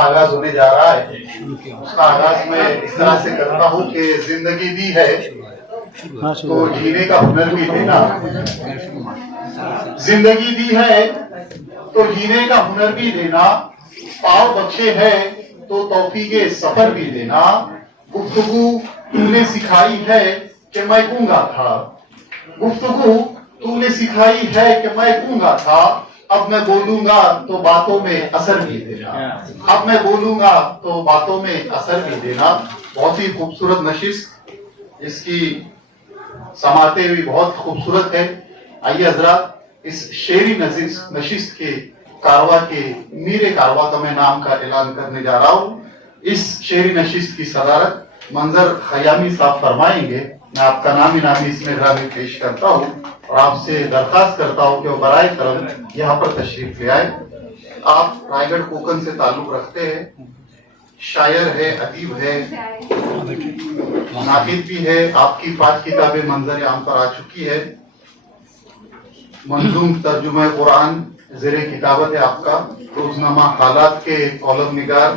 आगाज होने जा रहा है। उसका आगाज मैं इस तरह से करता हूँ कि जिंदगी दी है तो जीने का हुनर भी देना, जिंदगी दी है तो जीने का हुनर भी देना, पाव बख्शे है तो तौफीके सफर भी देना, गुफ्तगू तूने सिखाई है कि मैं गूंगा था, गुफ्तगू तूने सिखाई है कि मैं गूंगा था, अब मैं बोलूंगा तो बातों में असर भी देना, अब मैं बोलूंगा तो बातों में असर भी देना। बहुत ही खूबसूरत नशिस्त, इसकी समाते भी बहुत खूबसूरत है। आइए हजरात इस शेरी नशिस्त के कारवा के मीरे कारवा का मैं नाम का ऐलान करने जा रहा हूँ। इस शेरी नशिस्त की सदारत मंजर खयामी साहब फरमाएंगे। मैं आपका नामी इसमें ग्रामी पेश करता हूँ और आपसे दरखास्त करता हूँ कि वो बराए करम यहाँ पर तशरीफ ले आए। आप रायगढ़ कोकन से ताल्लुक रखते हैं, शायर है, अदीब है, नाकिद भी है। आपकी 5 किताबें मंजर आम पर आ चुकी है। मंजूम तर्जुमा कुरान ज़ेरे किताबत है आपका, रोजनामा हालात के कॉलम निगार,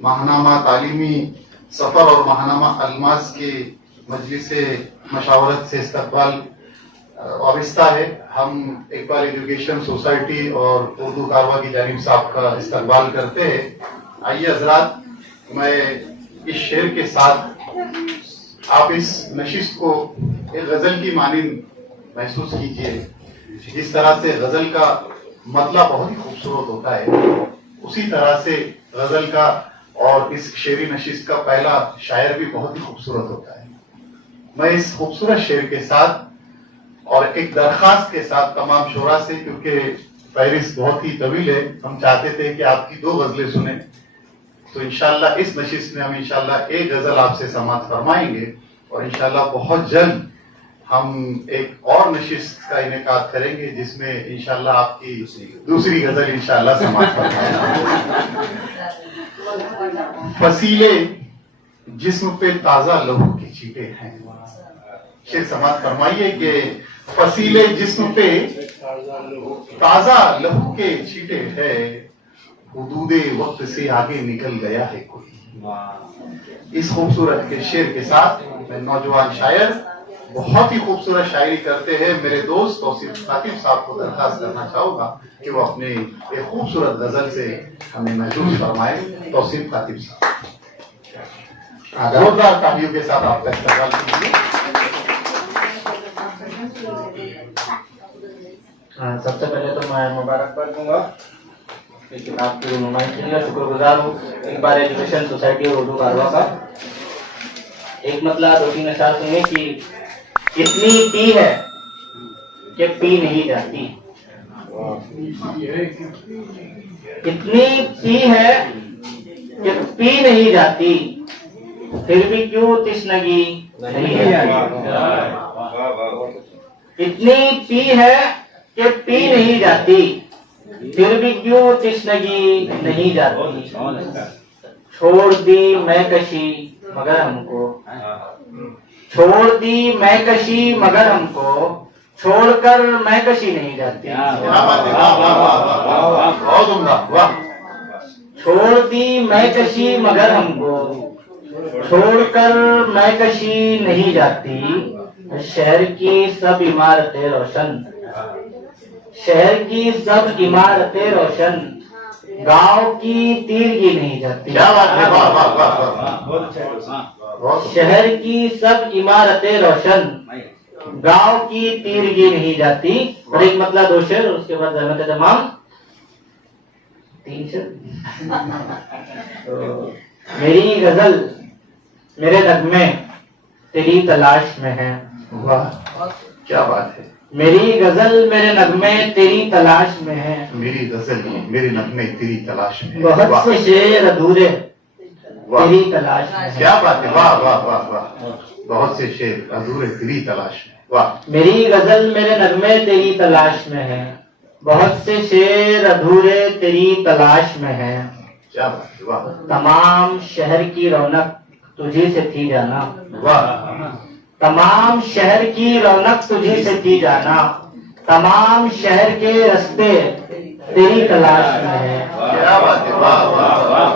माहनामा तालीमी सफर और माहनामा अलमास के मजलिस मशावरत से इस्तकबाल वाबिस्ता है। हम इकबाल एजुकेशन सोसाइटी और उर्दू कारवा की जानिब से आपका इस्तकबाल करते हैं। आइए हजरात, मैं इस शेर के साथ आप इस नशिस्त को एक गजल की मानिंद महसूस कीजिए। जिस तरह से गजल का मतलब बहुत ही खूबसूरत होता है, उसी तरह से गजल का और इस शेरी नशिस्त का पहला शायर भी बहुत ही खूबसूरत होता है। मैं इस खूबसूरत शेर के साथ और एक दरखास्त के साथ तमाम शोरा से, क्योंकि फहरिस्त बहुत ही तवील है, हम चाहते थे कि आपकी 2 गजलें सुने, तो इंशाल्लाह इस नशिस्त में हम इंशाल्लाह एक गजल आपसे समाअत फरमाएंगे और इंशाल्लाह बहुत जल्द हम एक और नशिस्त का इनेकाद करेंगे जिसमें इंशाल्लाह आपकी दूसरी गजल इंशाल्लाह समाअत फरमाएंगे। फसीले जिस्म पे ताजा लहू के छींटे हैं। शेर समाअत फरमाइए कि फसीले जिस्म पे ताजा लहू के छींटे है, हुदूदे वक्त से आगे निकल गया है कोई। इस खूबसूरत के शेर के साथ मैं नौजवान शायर बहुत ही खूबसूरत शायरी करते हैं मेरे दोस्त तौसीफ खातिब साहब को दरखास्त करना चाहूंगा कि वो अपने एक खूबसूरत गजल से हमें महसूस फरमाए। तौसीफ खातिब साहब, जोरदार तालियों के साथ आपका इस्तकबाल कीजिए। सबसे पहले तो मैं मुबारकबाद दूंगा किताब की नुमाइश के लिए, शुक्रगुजार हूँ इकबाल एजुकेशन सोसाइटी और उर्दू कारवा का। एक मतलब 2-3 अशार सुनिए कि इतनी पी है कि पी नहीं जाती, इतनी पी है कि पी नहीं जाती, फिर भी क्यों तृष्णगी नहीं जाती। इतनी पी है कि पी नहीं जाती, फिर भी क्यों तृष्णगी नहीं जाती। छोड़ दी मैं कशी मगर हमको, छोड़ दी मैं कशी मगर हमको, छोड़कर मैं कशी नहीं जाती। छोड़ दी मैं कशी मगर हमको, छोड़कर मैं कशी नहीं जाती। शहर की सब इमारतें रोशन, शहर की सब इमारतें रोशन, गांव की तीरगी नहीं जाती। क्या बात है, वाह वाह वाह वाह। शहर की सब इमारतें रोशन, गांव की तीरगी नहीं जाती। और एक मतलब 2 शेर, उसके बाद रहमत तमाम 3 शेर। तो मेरी गजल मेरे नगमे तेरी तलाश में है। वाह क्या बात है। मेरी गजल मेरे नगमे तेरी तलाश में है, मेरी गजल मेरे नगमे तेरी तलाश में है। बहुत से शेर अधूरे तेरी तलाश में है। क्या बात है, वाह वाह वाह वाह। बहुत से शेर अधूरे तेरी तलाश में, वाह। मेरी गजल मेरे नगमे तेरी तलाश में है, बहुत से शेर अधूरे तेरी तलाश में है। क्या बात है, वाह। तमाम शहर की रौनक तुझी से थी जाना, वाह। तमाम शहर की रौनक तुझी से थी जाना, तमाम शहर के रास्ते तेरी तलाश में है। क्या बात है, वाह वाह वाह।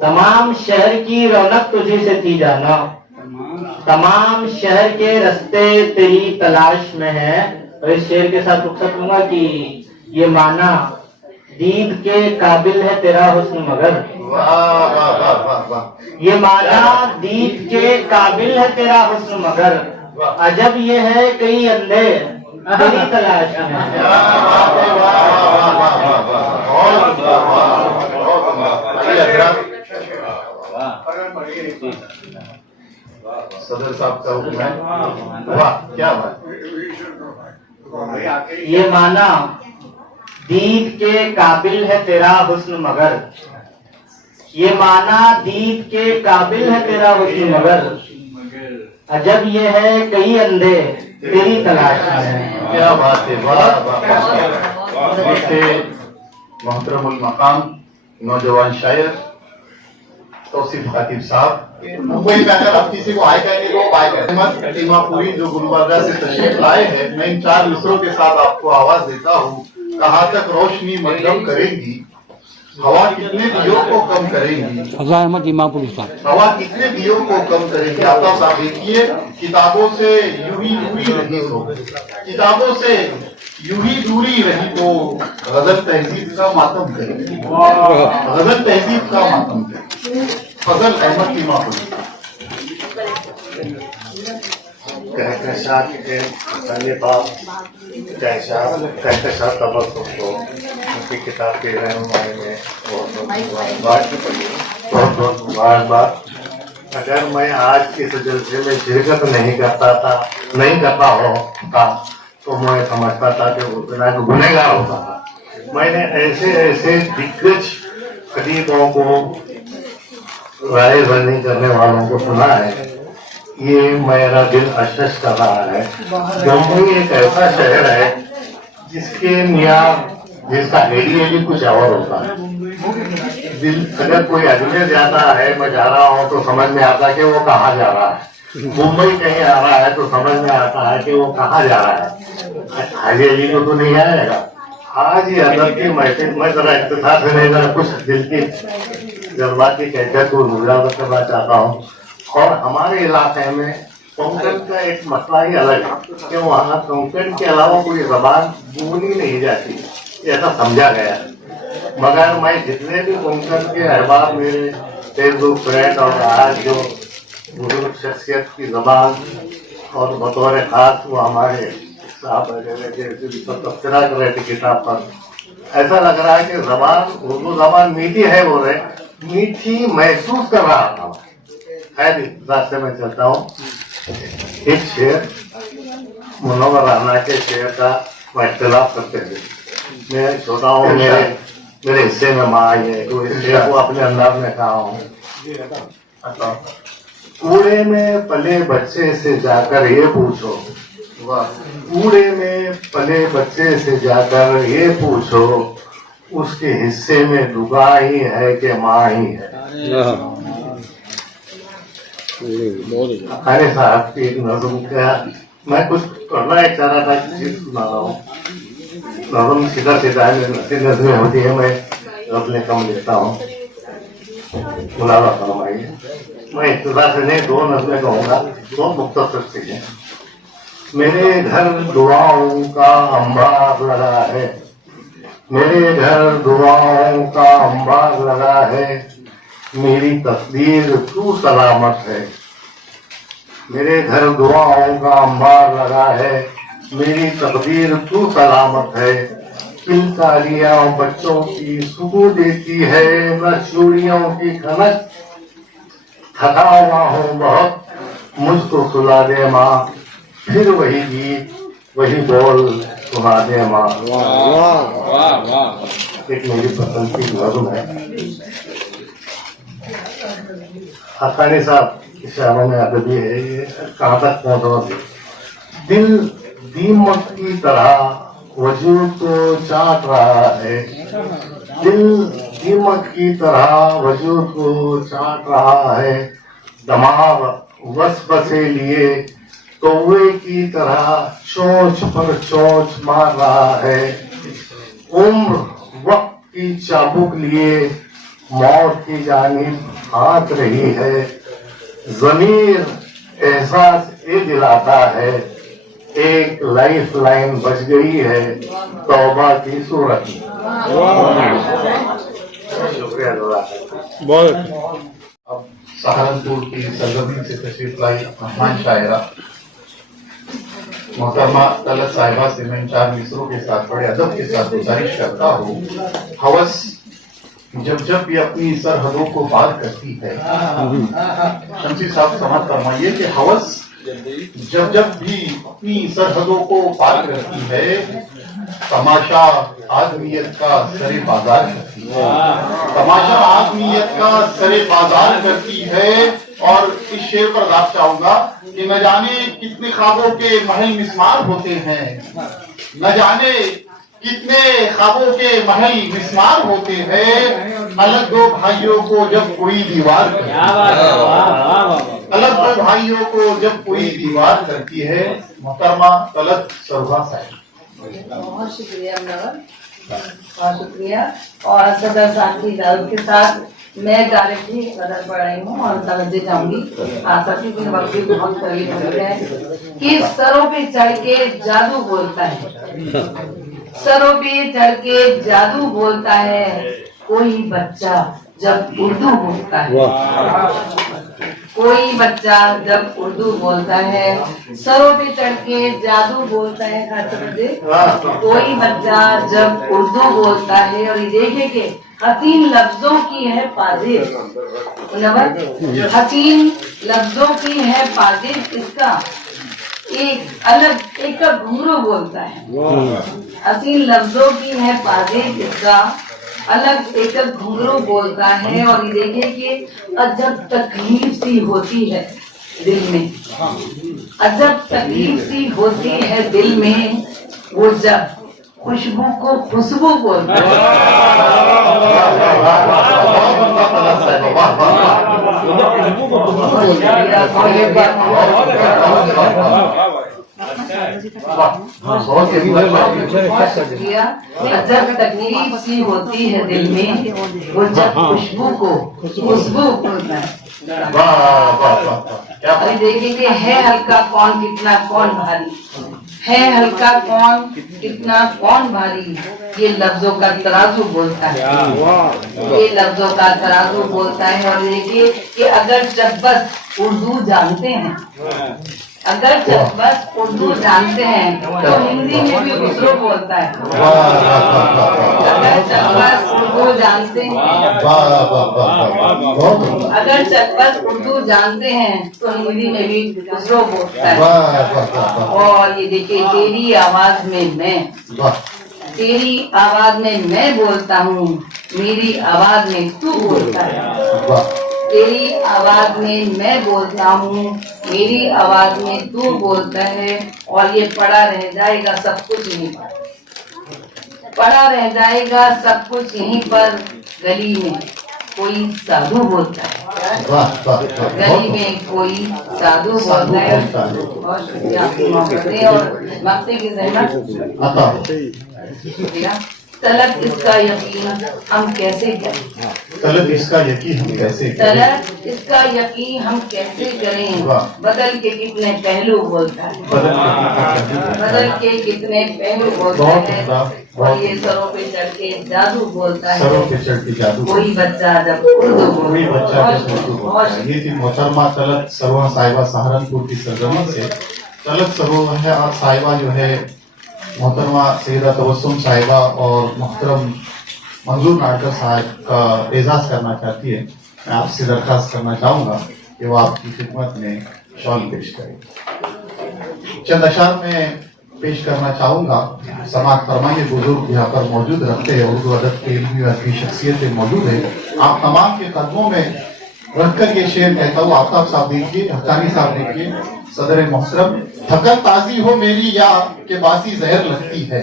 तमाम शहर की रौनक तुझे से थी जाना, तमाम शहर के रास्ते तेरी तलाश में है। और इस शेर के साथ रुखसत लूंगा कि ये माना दीद के काबिल है तेरा हुस्न मगर, वाह वाह वाह वाह वाह। ये माना दीद के काबिल है तेरा हुस्न मगर, अजब ये है कई अंधे तेरी तलाश में है। क्या बात है, वाह वाह वाह वाह वाह। बहुत वाह, बहुत वाह। आइए हजरात, सदर साहब का हुक्म है। वाह क्या बात। ये माना दीद के काबिल है तेरा हुस्न मगर, ये माना दीद के काबिल है तेरा हुस्न मगर, अजब ये है कई अंधे तेरी तलाश में है। क्या बात है, वाह वाह वाह। इससे मोहतरमुल मकाम नौजवान शायर तौसीफ खातिब साहब, मुंबई में अगर आप किसी को हाय कहने को बाय करें। टीमापुरी जो गुलबर्गा से तशरीफ लाए हैं, मैं इन 4 मिसरों के साथ आपको आवाज देता हूँ। कहाँ तक रोशनी मध्यम करेंगी, हवा कितने दियों को कम करेंगी, फजा अहमद इमामपुरी साहब। हवा कितने दियों को कम करेंगी। आता साहब देखिए, किताबों से यूं ही दूरी रही तो, किताबों से यूं ही दूरी रही तो गजल तहजीब का मातम करेगी, गजल तहजीब का मातम करेगी। फजल अहमद इमामपुरी। कहकशात के तलिबात कहकशात तबस्सुम को उनकी किताब की रहनुमाई में बहुत मुबारकबाद। अगर मैं आज इस जलसे में शिरकत नहीं करता होता तो मैं समझता था कि वो बिना गुनहगार होता था। मैंने ऐसे दिग्गज खतीबों को, राय बनी करने वालों को सुना है। ये मेरा दिल अशश कर रहा है। जम्मू एक ऐसा शहर है जिसका एरिया कुछ और होता है। अगर कोई अजमेर जाता है, मैं जा रहा हूँ तो समझ में आता है कि वो कहाँ जा रहा है। मुंबई कहीं आ रहा है तो समझ में आता है कि वो कहाँ जा रहा है। हाजी अली को तो नहीं आएगा। आज ये अदब की महफिल में जरा इख्तिसार से नहीं, जरा कुछ दिल की जज्बाती कैफियत को उजागर करना चाहता हूँ। और हमारे इलाके में कोंकण का एक मसला ही अलग है कि वहाँ कोंकण के अलावा कोई जबान बोली नहीं जाती, ऐसा समझा गया। मगर मैं जितने भी कोंकण के अहबाब मेरे फेसबुक फ्रेंड और आज जो बुजुर्ग शख्सियत की जबान और बतौर खास वो हमारे साहब तबसरा कर रहे थे किताब पर, ऐसा लग रहा है कि जबान उर्दू जबान मीठी है, बोल रहे मीठी महसूस कर रहा था। खैर रास्ते में चलता हूँ। एक शेर मुनव्वर रहना के शेर का इख्तिलाफ करते थे। मैं छोटा हूँ, मेरे हिस्से में माँ आई है तो इस शेर को अपने अंदाज में कहा हूँ। कूड़े में पले बच्चे से जाकर ये पूछो, कूड़े में पले बच्चे से जाकर ये पूछो, उसके हिस्से में दुगाही है कि माँ ही है। अरे साहब की नज़म का मैं कुछ करना एक चाह रहा था, चीज सुना रहा हूँ। नज़म सीधा सीधा नज़में होती है, मैं अपने कम लिखता हूँ। बुलावा फरमाइए। मैं इब्तिदा से नहीं, 2 नज़में कहूँगा, 2 मुख्तसर से हैं। मेरे घर दुआओं का अंबार लगा है, मेरे घर दुआओं का अंबार लगा है, मेरी तकदीर तू सलामत है। मेरे घर दुआओं का अंबार लगा है, मेरी तकदीर तू सलामत है। पिलकारियां बच्चों की सुबह देती है, न चूड़ियों की खनक। थका हुआ हूँ बहुत, मुझको सुला दे माँ, फिर वही गीत वही बोल सुना दे माँ। एक मेरी पसंद की नज़म है। हसानी साहब शायरों में अदबी है, ये कहाँ तक पहुँचना। दिल दीमक की तरह वजूद को चाट रहा है, दिल दीमक की तरह वजूद को चाट रहा है। दिमाग वसवसे लिए कौवे की तरह चोंच पर चोंच मार रहा है। उम्र वक्त की चाबुक लिए मौत की जानिब हाथ रही है। जमीर एहसास ये दिलाता है, एक लाइफ लाइन बच गई है तौबा की सूरत में। शुक्रिया बहुत अब सहारनपुर की सरजमीन से तशरीफ लाई मेहमान शायरा मोहतरमा तलत साहिबा से मैं 4 मिसरों के साथ बड़े अदब के साथ गुजारिश करता हूँ। हवस जब जब भी अपनी सरहदों को पार करती है, शमसी साहब समाप्त फरमाइए कि हवस जब जब भी अपनी सरहदों को पार करती है, तमाशा आदमियत का सरे बाजार करती है। तमाशा आदमियत का सरे बाजार करती है। और इस शेर पर दाद चाहूंगा कि न जाने कितने ख्वाबों के महल मिस्मार होते हैं, न जाने कितने ख्वाबों के महल मिस्मार होते हैं। अलग दो भाइयों को जब कोई दीवार करती है, अलग दो भाइयों को जब कोई दीवार करती है। मोहतरमा तलत सरवा साहब, बहुत शुक्रिया मुनव्वर, बहुत शुक्रिया। और सदर साहब की इजाजत के साथ मैं डायरेक्टली सदर पढ़ रही हूँ और समझे जाऊंगी। साथी के वक्त भी बहुत करीब है कि सरों पे चढ़ के जादू बोलता है, सरों पे चढ़ के जादू बोलता है कोई बच्चा जब उर्दू बोलता है। कोई बच्चा जब उर्दू बोलता है, सरों पे चढ़ के जादू बोलता है। कोई बच्चा जब उर्दू बोलता है, और ये देखे कि हसीन लफ्जों की है पाजिर, हसीन लफ्जों की है पाजिर। इसका एक अलग एक घुंघरू बोलता है, हसीन लफ्जों की है पाजिर, इसका अलग एक घुंघरू बोलता है। और ये देखिए कि अजब तकलीफ सी होती है दिल में, अजब तकलीफ सी होती है दिल में, वो जब खुशबू को खुशबू बोलता है। जब तकलीफ सी होती है दिल में, वो जब खुशबू को खुशबू बोलता है। अरे देखेंगे है हल्का कौन कितना कौन भारी, है हल्का कौन कितना कौन भारी, ये लफ्जों का तराजू बोलता है, ये लफ्जों का तराजू बोलता है। और देखिए कि अगर जब बस उर्दू जानते हैं, अगर जब बस उर्दू जानते हैं तो हिंदी में भी खुसरो बोलता है। अगर जब बस उर्दू जानते हैं, अगर जब बस उर्दू जानते हैं तो हिंदी में भी खुसरो बोलता है। और ये देखिए तेरी आवाज में मैं, तेरी आवाज में मैं बोलता हूँ, मेरी आवाज में तू बोलता है। तेरी आवाज में मैं बोलता हूँ, मेरी आवाज में तू बोलता है। और ये पड़ा रह जाएगा सब कुछ यहीं पर, पड़ा रह जाएगा सब कुछ यहीं पर। गली में कोई साधु बोलता है, गली में कोई साधु बोलता है। बहुत शुक्रिया आपकी मोहब्बतें और मक्ते की जहमत। शुक्रिया। तलब इसका यकीन हम कैसे करें, तलत इसका यकीन हम कैसे करें, तलब इसका यकीन हम कैसे करें। बदल के कितने पहलू बोलता है, बदल के कितने पहलू बोलता है। और ये सरों पे चढ़ के जादू बोलता है, सरों पे चढ़ के जादू, कोई बच्चा जब उर्दू कोई बच्चा जब उर्दू बोलता बोलता है। ये थी मोहतरमा तलत सरवा साहिबा सहारनपुर की सरजमीन से। तलत सरवा है और साहिबा जो है मोहतरमा सैयदा तबस्सुम साहिबा और मोहतरम मंजूर नाडकर साहब का एजाज करना चाहती है। मैं आपसे दरखास्त करना चाहूंगा कि वो आपकी खिदमत में शॉल पेश करें। चंद अशार में पेश करना चाहूंगा। समाअत फरमाइए, बुजुर्ग यहाँ पर मौजूद रखते हैं, उर्दू अदब के इल्मी और की शख्सियतें मौजूद है। आप तमाम के कदमों में रखकर ये शेर कहता हूँ। आफ्ताब साहब देखिए, हक्कानी साहब देखिए, सदर मोहतरम, थकन ताजी हो मेरी या के बासी जहर लगती है,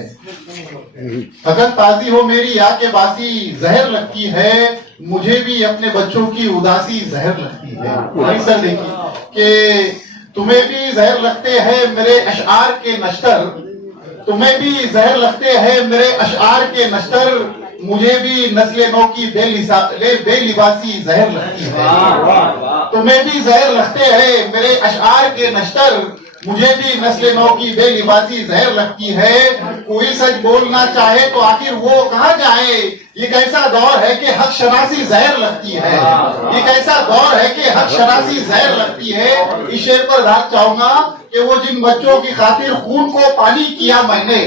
थकन ताजी हो मेरी या के बासी जहर लगती है, मुझे भी अपने बच्चों की उदासी जहर लगती है। सर देखिए कि तुम्हें भी जहर लगते हैं मेरे अशआर के नश्तर, तुम्हें भी जहर लगते हैं मेरे अशआर के नश्तर, मुझे भी नस्ले नौ की बेलिबासी जहर लगती है। तुम्हें भी जहर लगते हैं मेरे अशआर के नश्तर, मुझे भी नस्ले नौ की बेलिबासी जहर लगती है। कोई सच बोलना चाहे तो आखिर वो कहाँ जाए, ये कैसा दौर है कि हक शनासी जहर लगती है। ये कैसा दौर है कि हक शनासी जहर लगती है। इस शेर पर दाग चाहूंगा कि वो जिन बच्चों की खातिर खून को पानी किया मैंने,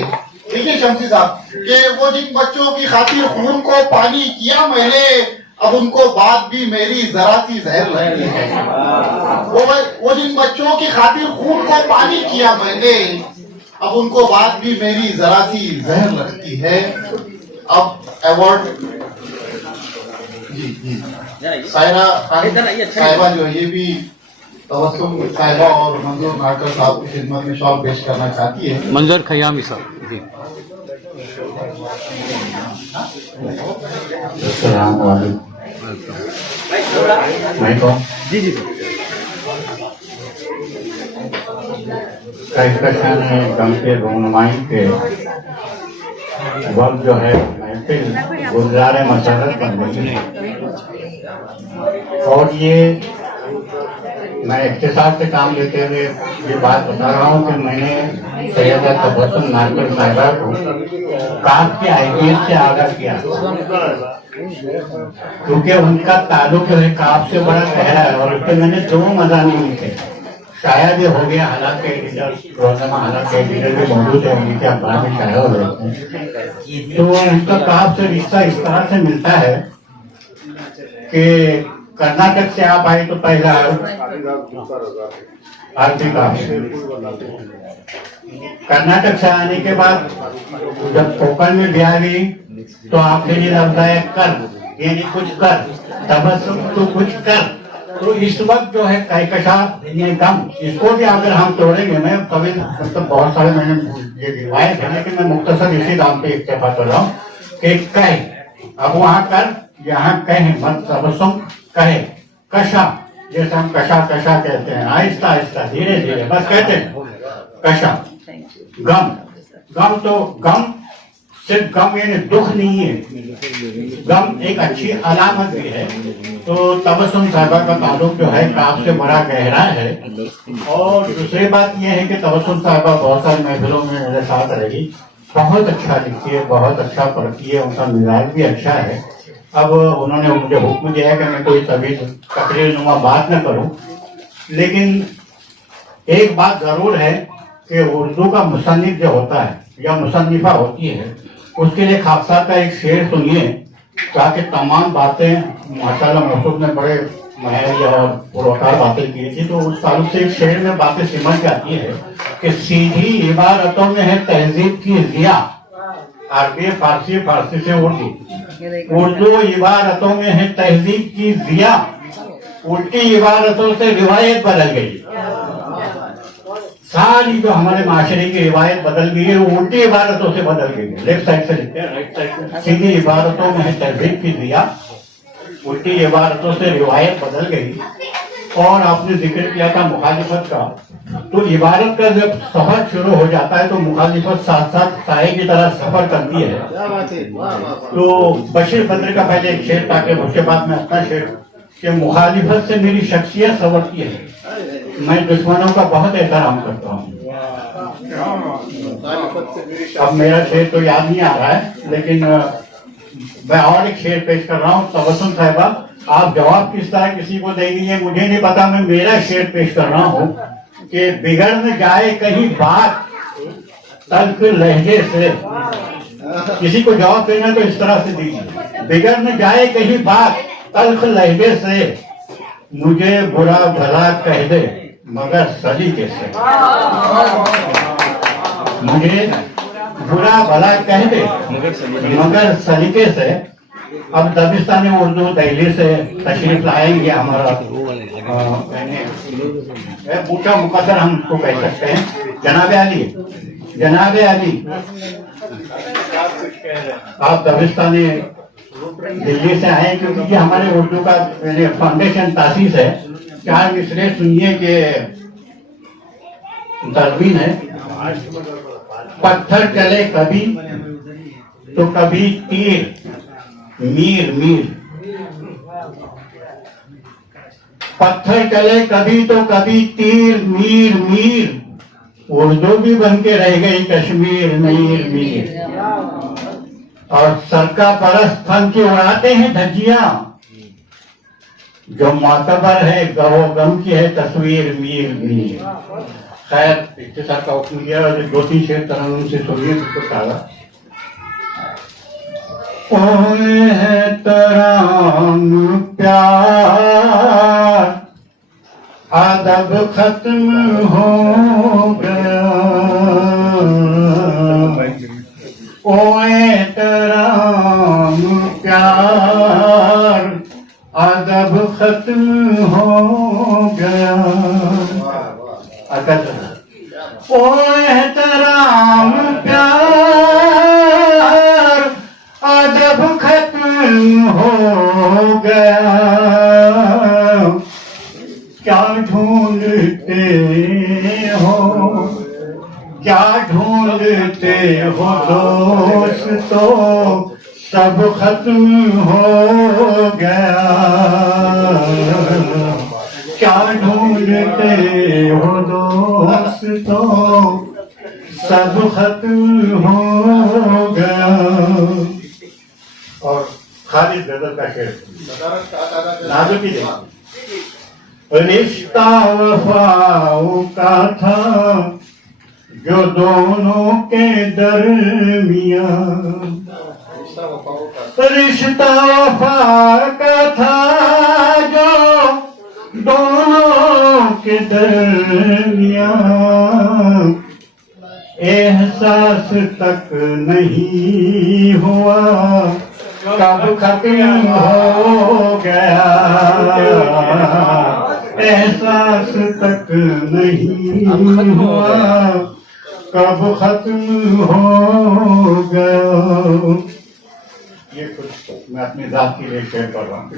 देखिए शमसी साहब, कि वो जिन बच्चों की खातिर खून को पानी किया मैंने, अब उनको बात भी मेरी जरा सी जहर लगती है। वो जिन बच्चों की खातिर खून को पानी किया मैंने, अब उनको बात भी मेरी जरा सी जहर लगती है। अब अवार्ड जी सायरा खान साहिबा जो है, ये भी तबस्सुम साहिबा और मंजूर नाडकर साहब की खिदमत में शॉल पेश करना चाहती है। मंजर खयामी साहब जी। जी जी कहकशान गम के रोनुमाई के वक्त जो है महफिल गुलजार मसरत बन गई है। और ये मैं इख्तिसार से काम लेते हुए ये बात बता रहा हूँ कि मैंने सैयदा तबस्सुम नाडकर साहिबा को काफ की आइडियत से आगाह किया, क्योंकि उनका ताल्लुक जो है काफ से बड़ा गहरा है। और उसके मैंने 2 मज़ामीन लिखे, शायद ये हो गया, हालांकि एडिटर रोज़नामा हालांकि एडिटर भी मौजूद है, उनके अखबार में शाया हो रहे हैं। तो उनका काफ से रिश्ता इस तरह से मिलता है कि कर्नाटक से आप आए तो पहला आरती काफ, कर्नाटक से आने के बाद जब कोकण में भी आ गई तो आखिरी लफ्ज़ है कर, यानी कुछ कर, तबस्सुम तो कुछ कर। तो इस वक्त जो है कहकशा ये गम, इसको भी अगर हम तोड़ेंगे, मैं कभी मतलब बहुत सारे मैंने ये रिवायत है, लेकिन मैं मुख्तसर इसी नाम पे इत्तेफाक कर रहा हूँ कि कह, अब वहाँ कर यहाँ कहे मत, तबस्सुम कहे, कशा जैसे हम कशा कशा कहते हैं, आहिस्ता आहिस्ता धीरे धीरे बस कहते हैं कशा। गम, गम तो गम सिर्फ गम यानी दुख नहीं है, गम एक अच्छी अलामत भी है। तो तबस्सुम साहिबा का ताल्लुक जो है काफ से बड़ा गहरा है। और दूसरी बात यह है कि तबस्सुम साहिबा बहुत सारी महफिलों में मेरे साथ रही, बहुत अच्छा लिखती है, बहुत अच्छा पढ़ती है, उनका मिजाज भी अच्छा है। अब उन्होंने मुझे हुक्म दिया है कि मैं कोई सभी तकरीर नुमा बात न करूं, लेकिन एक बात जरूर है कि उर्दू का मुसन्निफ जो होता है या मुसन्निफा होती है, उसके लिए खाकसा का एक शेर सुनिए, ताकि तमाम बातें माशाल्लाह मौसूद ने बड़े महज और पुरवकार बातें की थी, तो उस ताल्लुक से एक शेर में बातें सिमट जाती है कि सीधी इबारतों में है तहजीब की जिया, अरबी फारसी, फारसी से उर्दू, उर्दू इबारतों में है तहजीब की जिया, उल्टी इबारतों से रिवायत बदल गई। सारी जो हमारे माशरे की रिवायत बदल गई है, वो उल्टी इबारतों से बदल गई है। लेफ्ट साइड से लिखते हैं, राइट साइड से, सीधी इबारतों में है तहजीब की जिया, उल्टी इबारतों से रिवायत बदल गई। और आपने जिक्र किया था मुखालिफत का, तो इबारत का जब सफर शुरू हो जाता है तो मुखालिफत साथ साथ साए की तरह सफर करती है। तो बशीर बद्र का पहले एक शेर, ताकि उसके बाद में अपना शेर, कि मुखालिफत से मेरी शख्सियत संवरती है, मैं दुश्मनों का बहुत एहतराम करता हूँ। अब मेरा शेर तो याद नहीं आ रहा है, लेकिन मैं और एक शेर पेश कर रहा हूँ। तबस्सुम साहिबा, आप जवाब किस तरह किसी को देंगी ये मुझे नहीं पता, मैं मेरा शेर पेश कर रहा हूँ कि बिगड़ न जाए कहीं बात तल्ख लहजे से। किसी को जवाब देना तो इस तरह से दीजिए, बिगड़ न जाए कहीं बात तल्ख लहजे से, मुझे बुरा भला कह दे मगर सलीके से, मुझे बुरा भला कह दे मगर सलीके से। अब दबिस्तानी उर्दू दिल्ली से तशरीफ लाएंगे हमारा बूटा मुकद्दर हम उसको कह सकते हैं, जनाब अली, जनाब अली, आप दबिस्तानी दिल्ली से आए क्योंकि ये हमारे उर्दू का फाउंडेशन तासीस है। 4 मिसरे सुनिए के तस्वीर है। पत्थर चले कभी तो कभी तीर, मीर मीर। पत्थर चले कभी तो कभी तीर, मीर मीर। उर्दू भी बन के रह गई कश्मीर, मीर मीर। और सरका परस्त फन की उड़ाते हैं धज्जियां, जो मातबर है गवो गम की है तस्वीर, मीर मीर। खैर इख्तिसार का हुक्म दिया और 2-3 शेर तरन्नुम से सुनिए उसको ताला। ओए है तराम प्यार, अदब खत्म हो गया। ओए तराम प्यार, अदब खत्म हो गया। ओए तराम प्यार, अदब खत्म हो गया। क्या ढूंढते हो, क्या ढूंढते हो दोस्तों, सब खत्म हो गया। क्या ढूंढते हो दोस्तों, सब खत्म हो गया। और खालिद गजल का शेर नाजुकी दे। रिश्ता वफाओं का था जो दोनों के दरमियां, रिश्ता वफा का था जो दोनों के दरमियां। एहसास तक नहीं हुआ कब खत्म हो गया। एहसास तक नहीं हुआ कब खत्म हो गया। ये कुछ मैं अपनी जात के लिए शेयर कर रहा हूँ।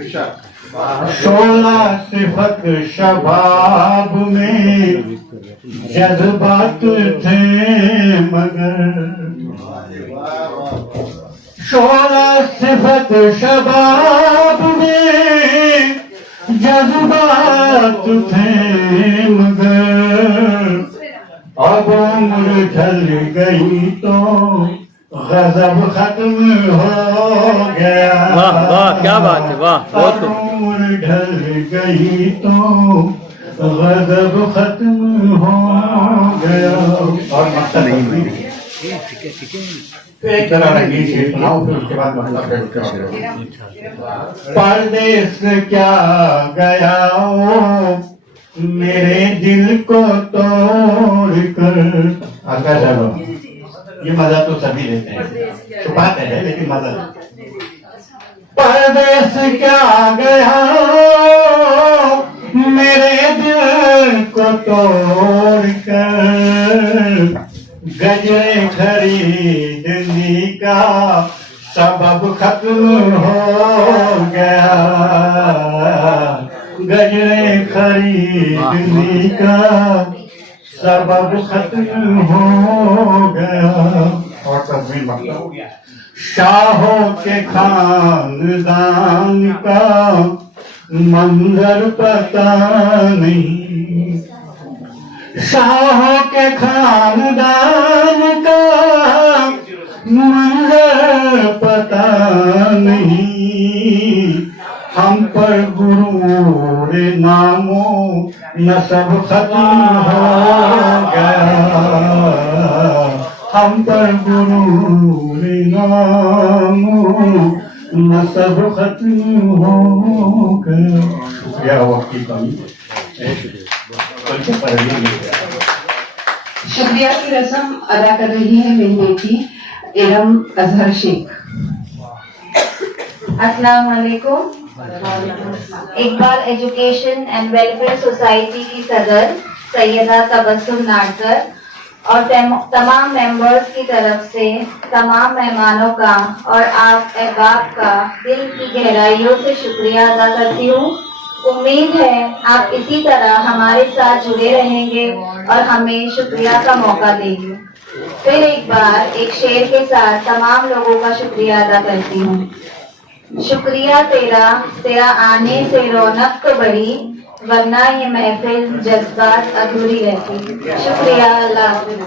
16 सिफत शबाब में जज्बात थे मगर, 16 सिफत शबाब में जज्बात थे मगर, अब उम्र ढल गई तो गजब खत्म हो गया। वाह वाह क्या बात है, वाह बहुत खूब। उम्र ढल गई तो गजब खत्म हो गया। और मतलब नहीं एक तरह रंगीन शेर सुनाऊं, फिर उसके बाद मतलब परदेस क्या गया ओ मेरे दिल को तोड़ कर। अगर चलो ये मजा तो सभी लेते हैं, छुपाते हैं लेकिन मजा लेते हैं। परदेस क्या गया मेरे दिल को तोड़ कर, गजरे खरीदने का सबब खत्म हो गया। गजरे खरीदने का सबब खत्म हो गया। और तस्वीर मतलब शाहों के खानदान का मंजर पता नहीं, शाहों के खानदान का मंजर पता नहीं। हम पर गुरूर नामो नसब खत्म हो गया। हम पर गुरूर नामो नसब खत्म हो गया। शुक्रिया वक्त की कमी। शुक्रिया की रस्म अदा कर रही है मेरी बेटी इरम अजहर शेख। अस्सलाम वालेकुम। Iqbal education and welfare society की सदर सैयदा तबस्सुम नाडकर और तमाम मेंबर्स की तरफ से तमाम मेहमानों का और आप अहबाब का दिल की गहराइयों से शुक्रिया अदा करती हूँ। उम्मीद है आप इसी तरह हमारे साथ जुड़े रहेंगे और हमें शुक्रिया का मौका देंगे। फिर एक बार एक शेर के साथ तमाम लोगों का शुक्रिया अदा करती हूँ। शुक्रिया तेरा, तेरा आने से रौनक तो बढ़ी, वरना ये महफिल जज्बात अधूरी रहती। शुक्रिया, अल्लाह हाफिज़।